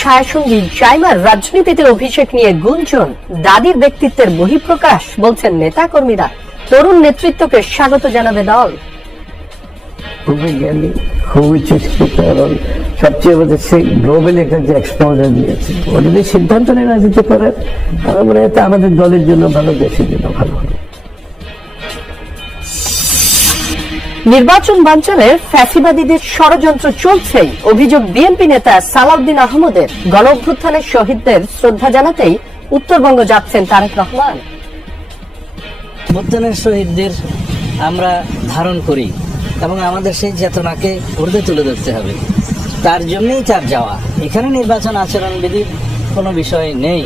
ছায়াসঙ্গী জাইমার রাজনীতিতে অভিষেক নিয়ে গুঞ্জন, দাদির ব্যক্তিত্বের বহিঃপ্রকাশ বলছেন নেতা কর্মীরা। তরুণ নেতৃত্বকে স্বাগত জানাবে দল। খুবই জ্ঞানী, খুবই চেষ্টিত এবং সবচেয়ে আমাদের সেই গ্লোবাল একটা যে এক্সপোজার দিয়েছে, ও যদি সিদ্ধান্ত নিয়ে রাজনীতি করে আমার মনে হয় আমাদের দলের জন্য ভালো, দেশের জন্য ভালো হবে। নির্বাচন বানচালে ফ্যাসিবাদীদের ষড়যন্ত্র চলছেই, অভিযোগ বিএনপি নেতা সালাউদ্দিন আহমদের। গণ অভ্যুত্থানের শহীদদের শ্রদ্ধা জানাতেই উত্তরবঙ্গ যাচ্ছেন তারেক রহমান। অভ্যুত্থানের শহীদদের আমরা ধারণ করি এবং আমাদের সেই চেতনাকে ঊর্ধ্বে তুলে ধরতে হবে, তার জন্যই তার যাওয়া। এখানে নির্বাচন আচরণবিধির কোনো বিষয় নেই।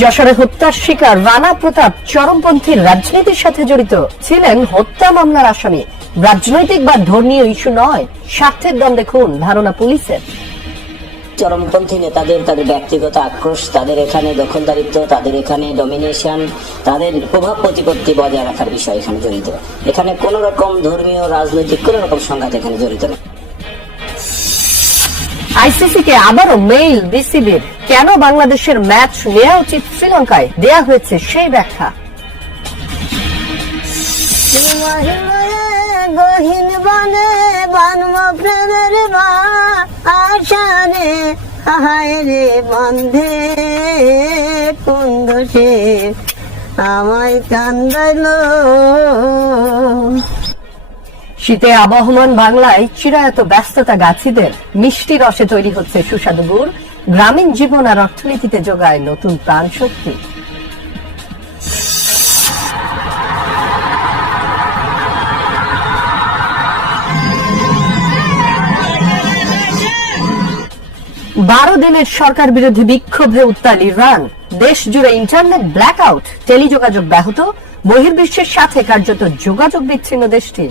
যশোরে হত্যার শিকার রানা প্রতাপ চরমপন্থীর রাজনীতির সাথে জড়িত ছিলেন। হত্যা মামলার আসামি। রাজনৈতিক বা ধর্মীয় ইস্যু নয়, স্বার্থের দ্বন্দ্বে খুন, ধারণা পুলিশের। চরমপন্থী নেতাদের তাদের ব্যক্তিগত আক্রোশ, তাদের এখানে দখলদারিত্ব, তাদের এখানে ডমিনেশন, তাদের প্রভাব প্রতিপত্তি বজায় রাখার বিষয় এখানে জড়িত। এখানে কোন রকম ধর্মীয় রাজনৈতিক কোন রকম সংঘাত এখানে জড়িত না। আইসিসি কে আবারও মেইল বিসিবির। কেন বাংলাদেশের ম্যাচ নেওয়া উচিত শ্রীলঙ্কায়, দেয়া হয়েছে সেই ব্যাখ্যা। আমায় কান্দাইলো। শীতে আবহমান বাংলায় চিরায়ত ব্যস্ততা গাছিদের। মিষ্টি রসে তৈরি হচ্ছে সুস্বাদু গুড়। গ্রামীণ জীবন আর অর্থনীতিতে যোগায় নতুন প্রাণ শক্তি। বারো দিনের সরকার বিরোধী বিক্ষোভে উত্তাল ইরান। দেশ জুড়ে ইন্টারনেট ব্ল্যাকআউট, টেলিযোগাযোগ ব্যাহত, বহির্বিশ্বের সাথে কার্যত যোগাযোগ বিচ্ছিন্ন দেশটি।